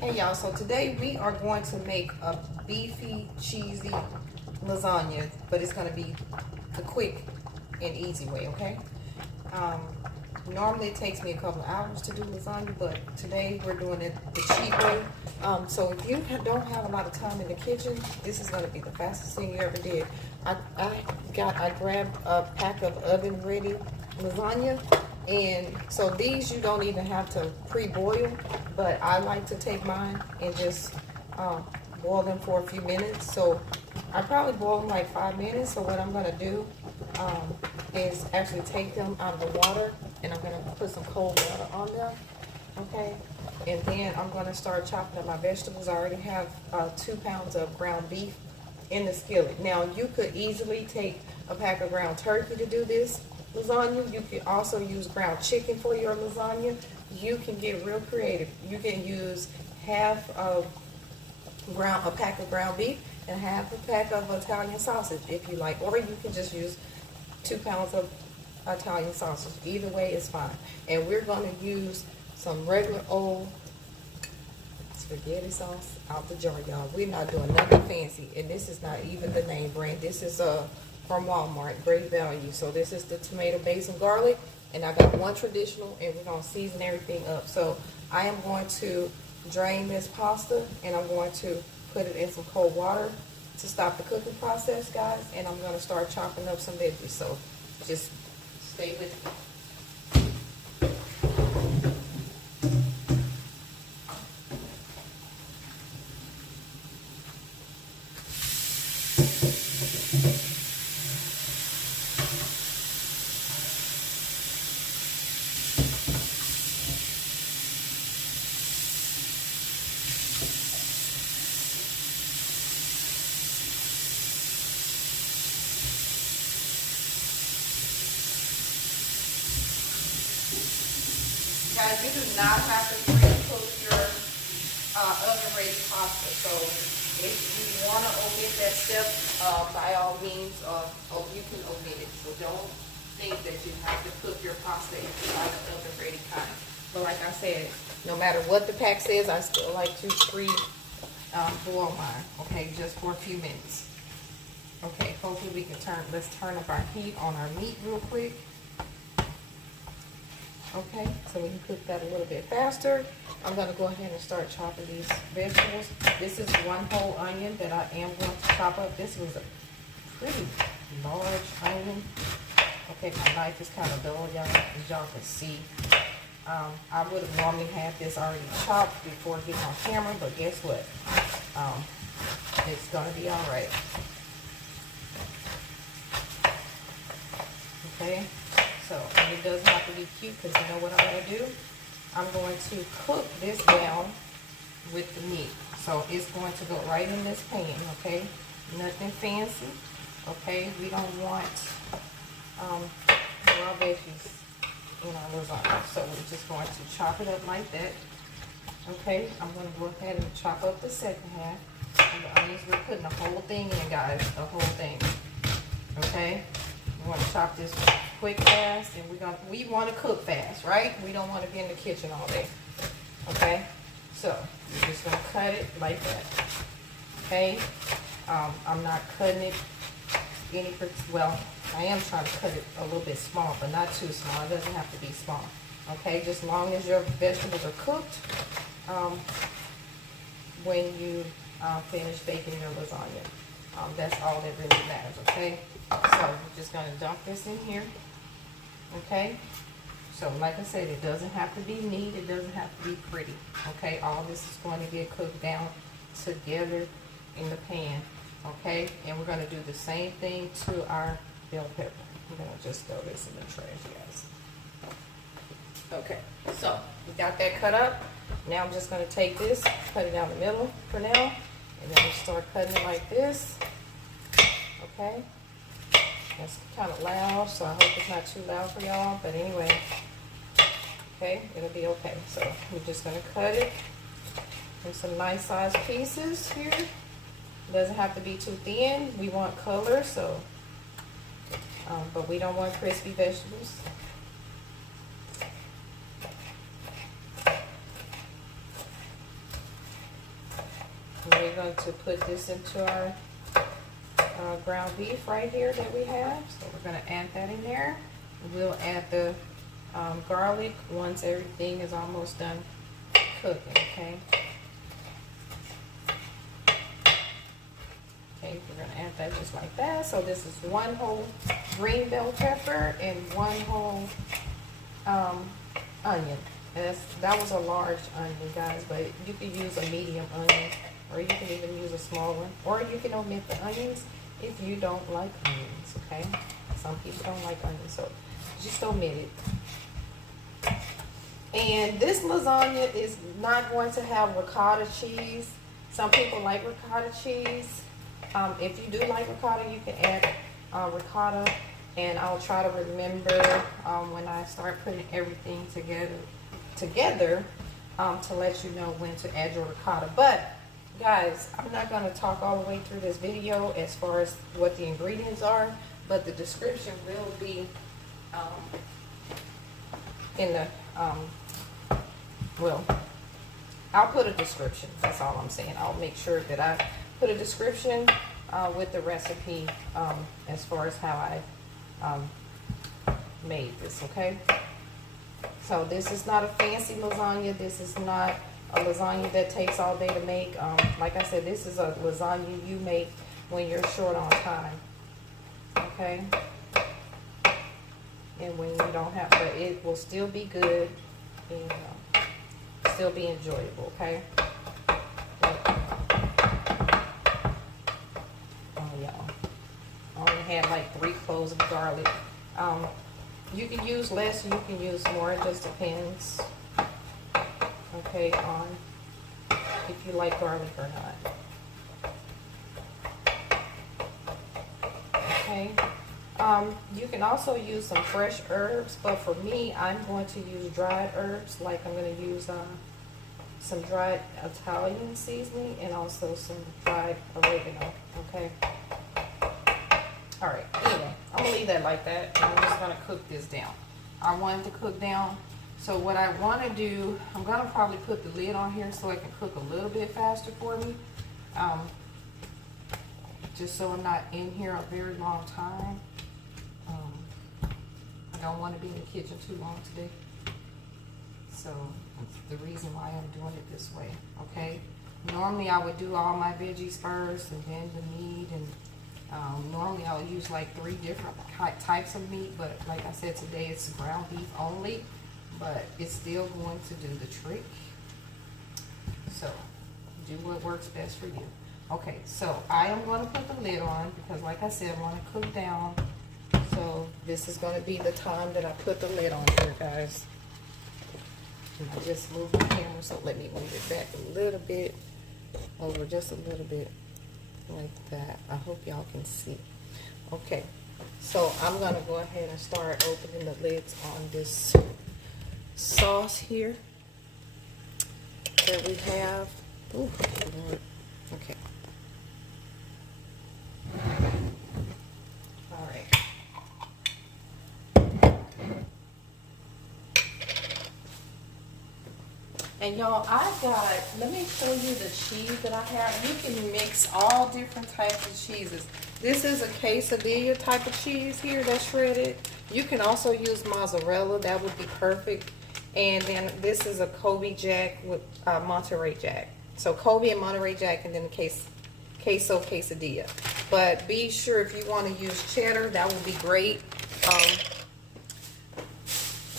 Hey y'all, so today we are going to make a beefy, cheesy lasagna, but it's gonna be the quick and easy way, okay? Normally it takes me a couple of hours to do lasagna, but today we're doing it the cheap way. So if you don't have a lot of time in the kitchen, this is gonna be the fastest thing you ever did. I grabbed a pack of oven ready lasagna. And so these you don't even have to pre-boil, but I like to take mine and just boil them for a few minutes. So I probably boil them like 5 minutes. So what I'm gonna do is actually take them out of the water, and I'm gonna put some cold water on them, okay? And then I'm gonna start chopping up my vegetables. I already have 2 pounds of ground beef in the skillet. Now you could easily take a pack of ground turkey to do this lasagna. You can also use ground chicken for your lasagna. You can get real creative. You can use half of a pack of ground beef and half a pack of Italian sausage if you like, or you can just use 2 pounds of Italian sausage. Either way is fine. And we're going to use some regular old spaghetti sauce out the jar, y'all. We're not doing nothing fancy, and this is not even the name brand. This is from Walmart, great value. So this is the tomato, basil, garlic, and I got one traditional, and we're gonna season everything up. So I am going to drain this pasta, and I'm going to put it in some cold water to stop the cooking process, guys, and I'm gonna start chopping up some veggies. So just stay with me. Guys, you do not have to pre-cook your oven-ready pasta. So if you want to omit that step, by all means, you can omit it. So don't think that you have to cook your pasta if you are the oven-ready kind. But like I said, no matter what the pack says, I still like to boil mine. Okay, just for a few minutes. Okay, hopefully we can let's turn up our heat on our meat real quick. Okay, so we can cook that a little bit faster. I'm going to go ahead and start chopping these vegetables. This is one whole onion that I am going to chop up. This was a pretty large onion. Okay, my knife is kind of dull, y'all, as y'all can see. I would have normally had this already chopped before getting on camera, but guess what? It's going to be all right. Okay. So, and it doesn't have to be cute, because you know what I'm going to do? I'm going to cook this down with the meat. So it's going to go right in this pan, okay? Nothing fancy, okay? We don't want raw veggies in our lasagna. So we're just going to chop it up like that, okay? I'm going to go ahead and chop up the second half. And the onions, we're putting the whole thing in, guys, the whole thing, okay? We want to chop this quick, fast, and we want to cook fast, right? We don't want to be in the kitchen all day. Okay, so you're just gonna cut it like that. Okay, I'm not cutting it well. I am trying to cut it a little bit small, but not too small. It doesn't have to be small. Okay, just as long as your vegetables are cooked when you finish baking your lasagna. That's all that really matters. Okay. So we're just going to dump this in here, okay? So like I said, it doesn't have to be neat, it doesn't have to be pretty, okay? All this is going to get cooked down together in the pan, okay? And we're going to do the same thing to our bell pepper. I'm going to just throw this in the trash, guys. Okay, so we got that cut up. Now I'm just going to take this, cut it down the middle for now, and then we start cutting it like this, okay? It's kind of loud, so I hope it's not too loud for y'all, but anyway, okay, it'll be okay. So we're just going to cut it in some nice sized pieces here. It doesn't have to be too thin. We want color, so, but we don't want crispy vegetables. we're going to put this into our ground beef right here that we have. So we're going to add that in there. We'll add the garlic once everything is almost done cooking, okay? Okay, we're going to add that just like that. So this is one whole green bell pepper and one whole onion. And that was a large onion, guys, but you could use a medium onion, or you can even use a small one, or you can omit the onions if you don't like onions, okay? Some people don't like onions, so just omit it. And this lasagna is not going to have ricotta cheese. Some people like ricotta cheese. If you do like ricotta, you can add ricotta, and I'll try to remember when I start putting everything together to let you know when to add your ricotta. But guys, I'm not going to talk all the way through this video as far as what the ingredients are, but the description will be in the well, I'll put a description. That's all I'm saying. I'll make sure that I put a description with the recipe as far as how I made this, okay? So this is not a fancy lasagna. This is not a lasagna that takes all day to make. Like I said, this is a lasagna you make when you're short on time, okay? And when you don't have, but it will still be good and still be enjoyable, okay? Oh, y'all. I only had like 3 cloves of garlic. You can use less, you can use more, it just depends, okay, on if you like garlic or not. Okay. You can also use some fresh herbs, but for me, I'm going to use dried herbs. Like I'm going to use some dried Italian seasoning and also some dried oregano, okay? All right, anyway, I'm going to leave that like that, and I'm just going to cook this down. I want it to cook down, so what I want to do, I'm going to probably put the lid on here so it can cook a little bit faster for me, just so I'm not in here a very long time. I don't want to be in the kitchen too long today, so that's the reason why I'm doing it this way, okay? Normally I would do all my veggies first and then the meat, and normally I would use like 3 different types of meat, but like I said, today it's ground beef only, but it's still going to do the trick. So do what works best for you. Okay, so I am going to put the lid on because like I said, I want to cook down. So this is going to be the time that I put the lid on here, guys. And I just moved my camera, so let me move it back a little bit, over just a little bit, like that. I hope y'all can see. Okay, so I'm going to go ahead and start opening the lids on this sauce here that we have. Ooh, Lord. Okay. All right. And y'all, let me show you the cheese that I have. You can mix all different types of cheeses. This is a quesadilla type of cheese here that's shredded. You can also use mozzarella, that would be perfect. And then this is a Colby Jack with Monterey Jack. So Colby and Monterey Jack, and then the queso quesadilla. But be sure if you want to use cheddar, that would be great.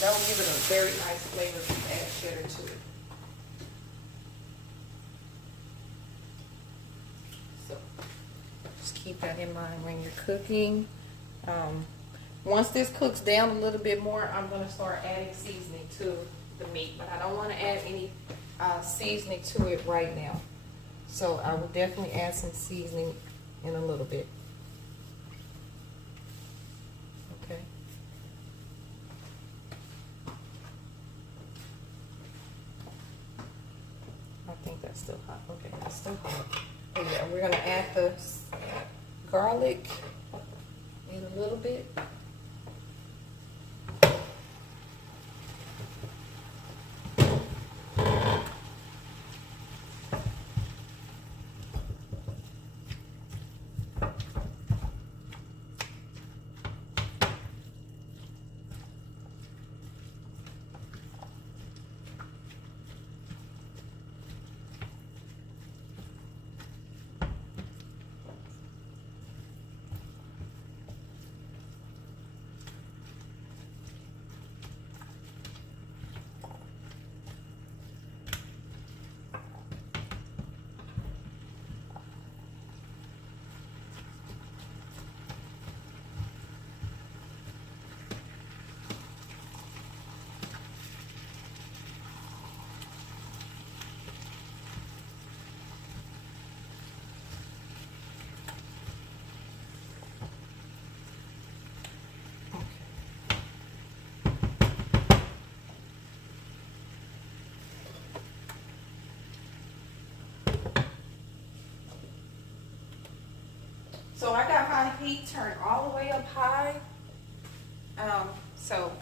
That will give it a very nice flavor if you add cheddar to it. So just keep that in mind when you're cooking. Once this cooks down a little bit more, I'm going to start adding seasoning to the meat, but I don't want to add any seasoning to it right now. So I will definitely add some seasoning in a little bit. Okay. I think that's still hot. Okay, that's still hot. Oh yeah, we're going to add the garlic in a little bit. So I got my heat turned all the way up high. So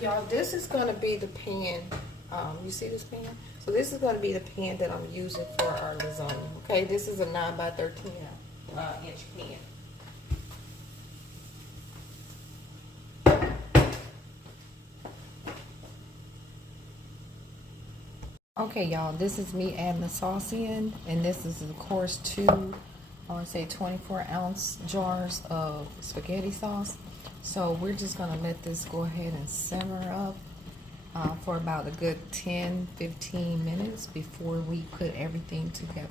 y'all, this is gonna be the pan. You see this pan? So this is gonna be the pan that I'm using for our lasagna. Okay, this is a 9 by 13 inch pan. Okay, y'all, this is me adding the sauce in, and this is of course 2, I want to say 24-ounce jars of spaghetti sauce. So we're just gonna let this go ahead and simmer up for about a good 10-15 minutes before we put everything together.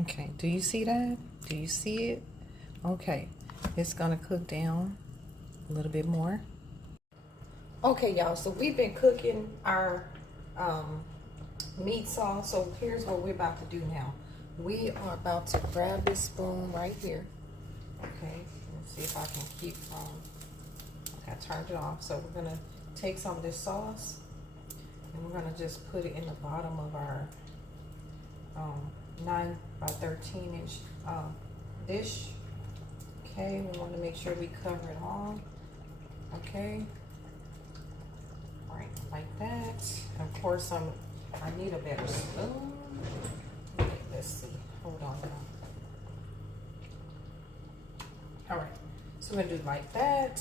Okay, do you see that? Do you see it? Okay, it's gonna cook down a little bit more. Okay, y'all, so we've been cooking our meat sauce. So here's what we're about to do now. We are about to grab this spoon right here. Okay, let's see if I can keep I turned it off. So we're gonna take some of this sauce and we're gonna just put it in the bottom of our 9 by 13 inch dish. Okay, we want to make sure we cover it all. Okay, right, like that. And of course, I need a better spoon. Okay, let's see. Hold on now. All right, so we're gonna do like that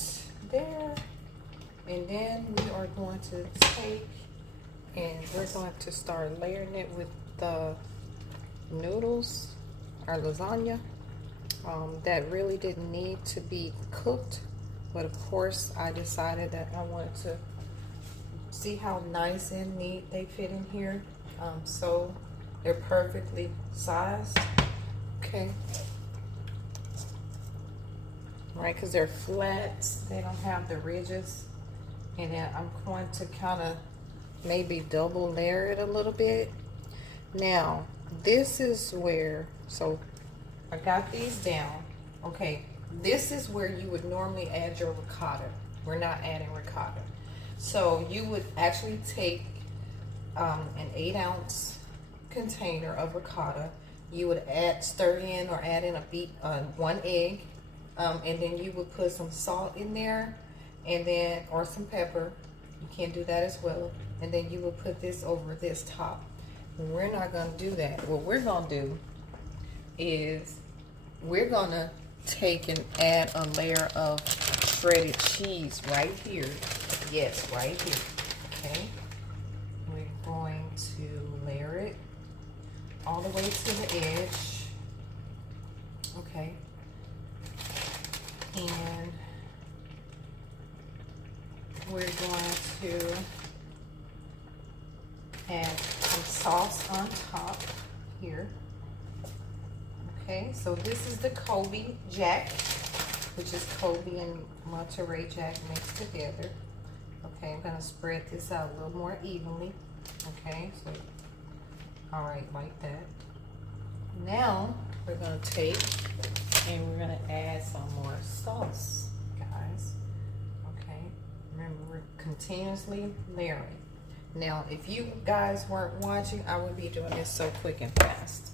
there, and then we are going to take and we're going to start layering it with the noodles, our lasagna. That really didn't need to be cooked, but of course I decided that I wanted to see how nice and neat they fit in here. So they're perfectly sized. Okay, right, because they're flat, they don't have the ridges. And then I'm going to kind of maybe double layer it a little bit. Now this is where, so I got these down. Okay, this is where you would normally add your ricotta. We're not adding ricotta. So you would actually take an 8-ounce container of ricotta. You would stir in or add in 1 egg, and then you would put some salt in there, and then or some pepper. You can do that as well. And then you would put this over this top. We're not gonna do that. What we're gonna do is we're gonna take and add a layer of shredded cheese right here. Yes, right here. Okay, we're going to layer it all the way to the edge. Okay, and we're going to add some sauce on top here. Okay, so this is the Colby Jack, which is Colby and Monterey Jack mixed together. Okay, I'm gonna spread this out a little more evenly. Okay, so all right, like that. Now we're gonna take and we're gonna add some more sauce, guys. Okay, remember we're continuously layering. Now, if you guys weren't watching, I would be doing this so quick and fast.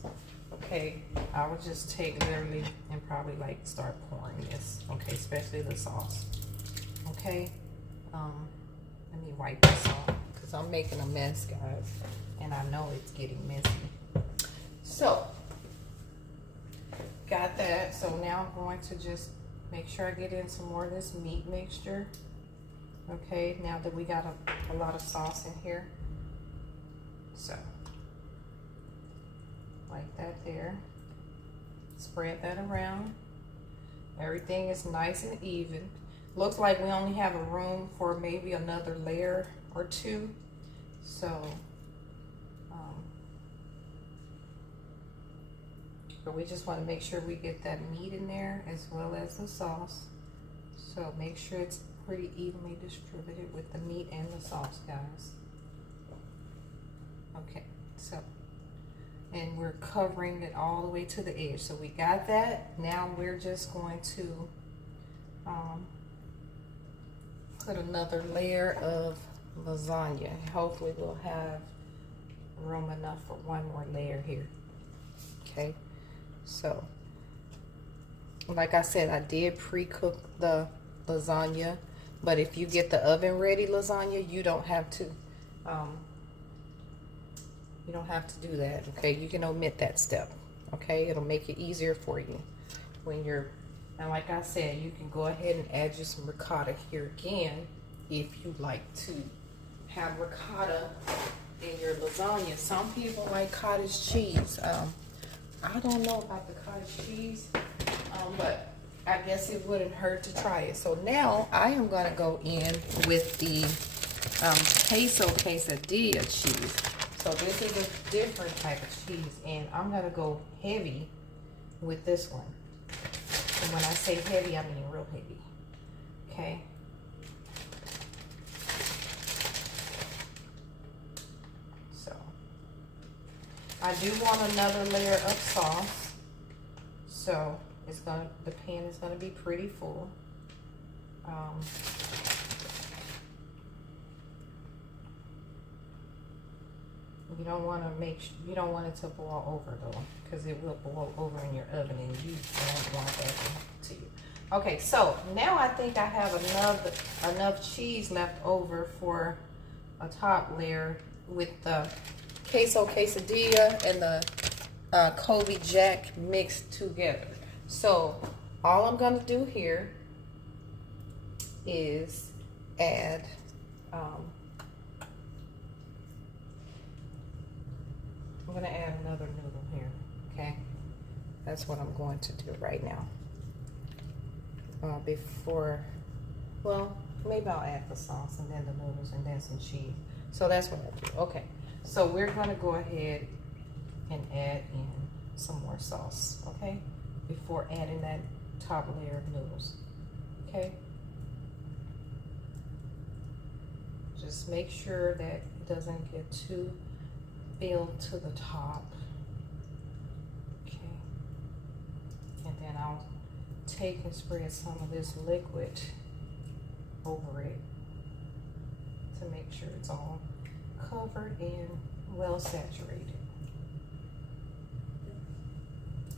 Okay, I would just take literally and probably like start pouring this. Okay, especially the sauce. Okay, let me wipe this off because I'm making a mess, guys, and I know it's getting messy. So, got that. So now I'm going to just make sure I get in some more of this meat mixture. Okay, now that we got a lot of sauce in here. So, like that there. Spread that around. Everything is nice and even. Looks like we only have a room for maybe another layer or two. So, but we just want to make sure we get that meat in there as well as the sauce. So make sure it's pretty evenly distributed with the meat and the sauce, guys. Okay, so, and we're covering it all the way to the edge. So we got that. Now we're just going to put another layer of lasagna. Hopefully we'll have room enough for one more layer here. Okay, so like I said, I did pre-cook the lasagna, but if you get the oven ready lasagna, you don't have to do that. Okay, you can omit that step. Okay, it'll make it easier for you when you're, and like I said, you can go ahead and add just some ricotta here again if you like to have ricotta in your lasagna. Some people like cottage cheese. I don't know about the cottage cheese, but I guess it wouldn't hurt to try it. So now I am going to go in with the queso quesadilla cheese. So this is a different type of cheese, and I'm going to go heavy with this one. And when I say heavy, I mean real heavy. Okay. So I do want another layer of sauce. So the pan is gonna be pretty full. You don't want it to boil over though, because it will boil over in your oven, and you don't want that to you. Okay, so now I think I have enough cheese left over for a top layer with the queso quesadilla and the Colby Jack mixed together. So all I'm gonna do here is add I'm gonna add another noodle here. Okay, that's what I'm going to do right now. Well, maybe I'll add the sauce and then the noodles and then some cheese. So that's what I do. Okay, so we're gonna go ahead and add in some more sauce, okay, before adding that top layer of noodles. Okay, just make sure that it doesn't get too filled to the top. Okay, and then I'll take and spread some of this liquid over it to make sure it's all covered and well saturated.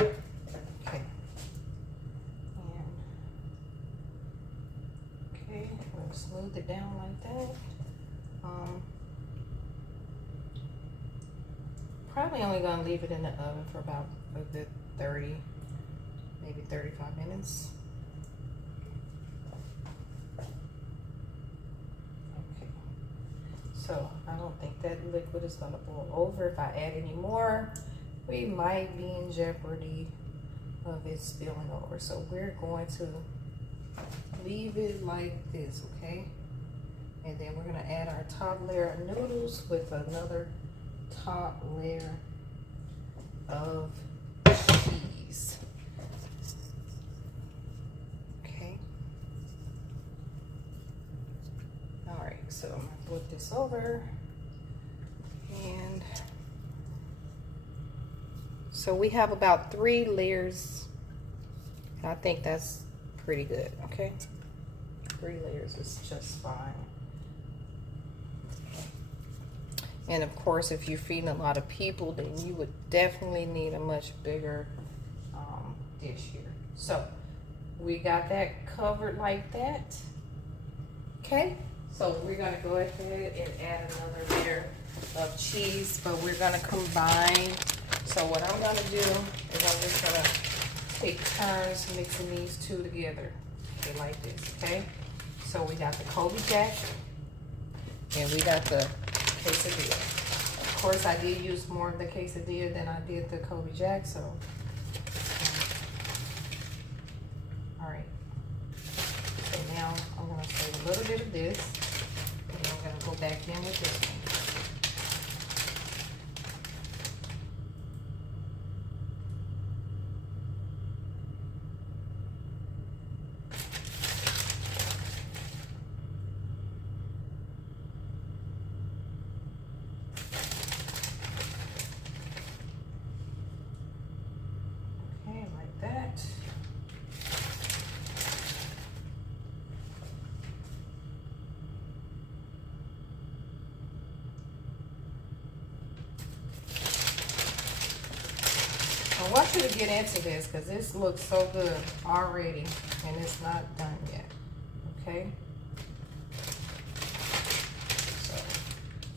Okay, and okay, we'll smooth it down like that. Probably only gonna leave it in the oven for about a good 30, maybe 35 minutes. Okay, so I don't think that liquid is gonna boil over. If I add any more, we might be in jeopardy of it spilling over. So we're going to leave it like this, okay? And then we're gonna add our top layer of noodles with another top layer of cheese. Okay. All right, so I'm gonna flip this over, and so we have about 3 layers. I think that's pretty good. Okay, 3 layers is just fine. And of course, if you're feeding a lot of people, then you would definitely need a much bigger dish here. So we got that covered like that. Okay, so we're gonna go ahead and add another layer of cheese, but we're gonna combine. So what I'm gonna do is I'm just gonna take turns mixing these two together. Okay, like this, okay? So we got the Colby Jack and we got the quesadilla. Of course, I did use more of the quesadilla than I did the Colby Jack, so. All right. So now I'm gonna save a little bit of this, and then I'm gonna go back in with this one. I want you to get into this because this looks so good already and it's not done yet. Okay? So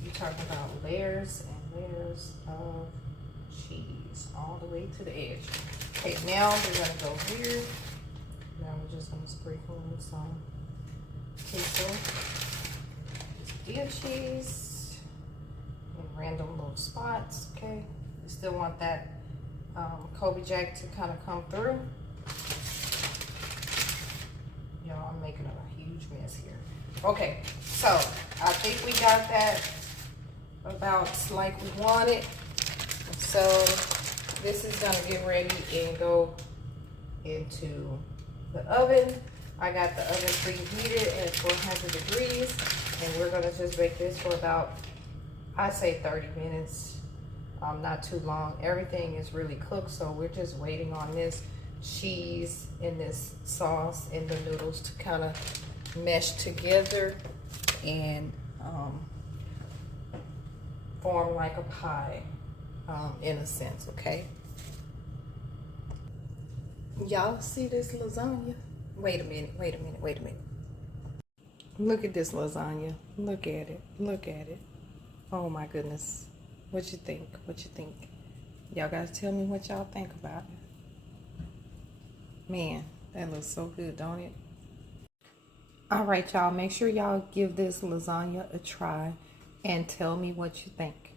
you're talking about layers and layers of cheese all the way to the edge. Okay, now we're gonna go here. Now we're just gonna sprinkle in some queso, cheese in random little spots. Okay, you still want that Colby Jack to kind of come through. Y'all, I'm making a huge mess here. Okay, so I think we got that about like we want it. So this is gonna get ready and go into the oven. I got the oven preheated at 400 degrees, and we're gonna just bake this for about, I'd say 30 minutes. Not too long. Everything is really cooked, so we're just waiting on this cheese and this sauce and the noodles to kind of mesh together and form like a pie, in a sense. Okay, y'all see this lasagna? Wait a minute, wait a minute, wait a minute. Look at this lasagna. Look at it, look at it. Oh my goodness. What you think? What you think? Y'all gotta tell me what y'all think about it. Man, that looks so good, don't it? All right, y'all, make sure y'all give this lasagna a try and tell me what you think.